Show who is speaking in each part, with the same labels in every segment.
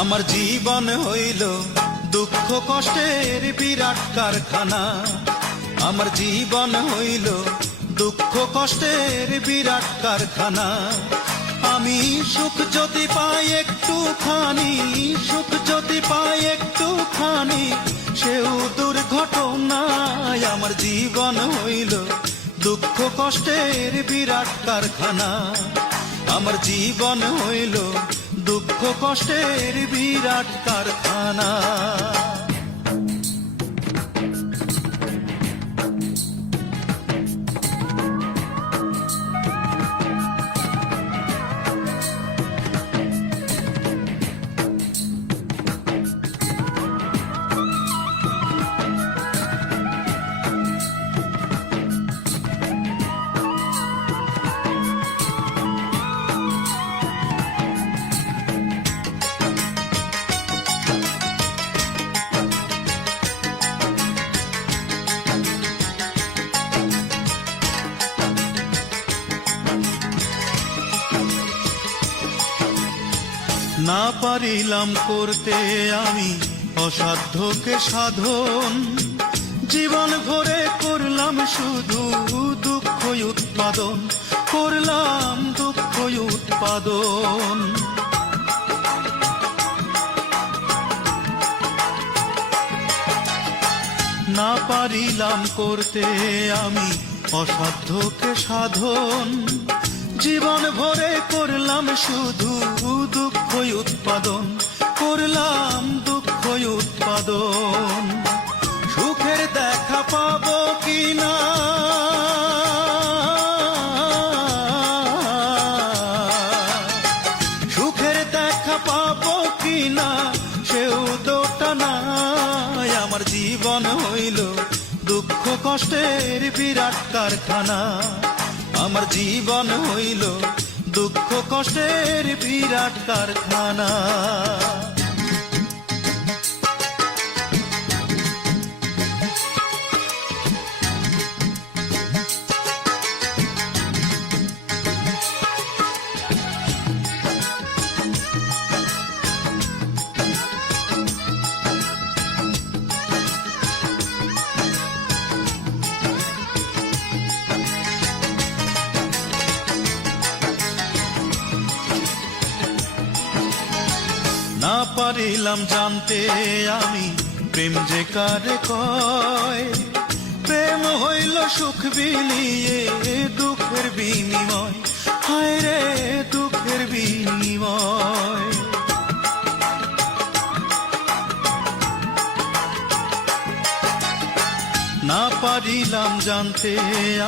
Speaker 1: আমার জীবন হইল দুঃখ কষ্টের বিরাট কারখানা। আমার জীবন হইল দুঃখ কষ্টের বিরাট কারখানা। আমি সুখ যদি পাই একটুখানি, সুখ যদি পাই একটু খানি সেও দুর্ঘটনায় আমার জীবন হইল দুঃখ কষ্টের বিরাট কারখানা। আমার জীবন হইল দুঃখ কষ্টের বিরাট কারখানা। না পারিলাম করতে আমি অসাধ্যকে সাধন। জীবন ভরে করলাম শুধু দুঃখ উৎপাদন, করলাম দুঃখ উৎপাদন। না পারিলাম করতে আমি অসাধ্যকে সাধন জীবন ভরে করলাম শুধু দুঃখ উৎপাদন, করলাম দুঃখ উৎপাদন। সুখের দেখা পাবো কিনা সুখের দেখা পাবো কিনা সেও দোটা নাই আমার জীবন হইল দুঃখ কষ্টের বিরাট কারখানা। আমার জীবন হইল দুঃখ কষ্টের বিরাট কারখানা। পারিলাম জানতে আমি। প্রেম যে কারে কয়? প্রেম হইল সুখ বিলিয়ে, দুঃখের বিনিময়। হায় রে, দুঃখের বিনিময়। না পারিলাম জানতে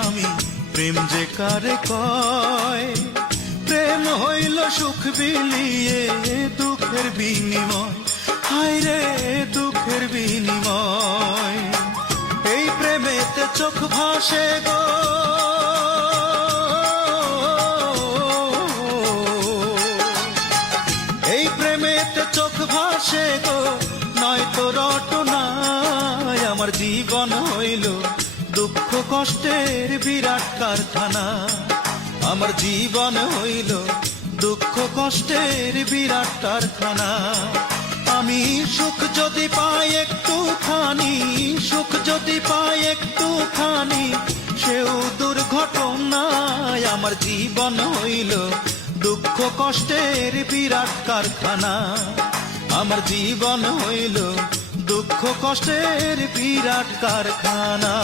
Speaker 1: আমি, প্রেম যে কারে কয়? প্রেম হইল সুখ বিলিয়ে দুঃখের বিনিময়। হায় রে, দুঃখের বিনিময়। এই প্রেমেতে চোখ ভাসে গো। এই প্রেমেতে চোখ ভাসে গো। নয়তো রটনায় আমার জীবন হইল দুঃখ কষ্টের বিরাট কারখানা। আমার জীবন হইল দুঃখ কষ্টের বিরাট কারখানা। আমি সুখ যদি পাই একটুখানি, সুখ যদি পাই একটুখানি, সেও দুর্ঘটনায় আমার জীবন হইল। দুঃখ কষ্টের বিরাট কারখানা, আমার জীবন হইল। দুঃখ কষ্টের বিরাট কারখানা।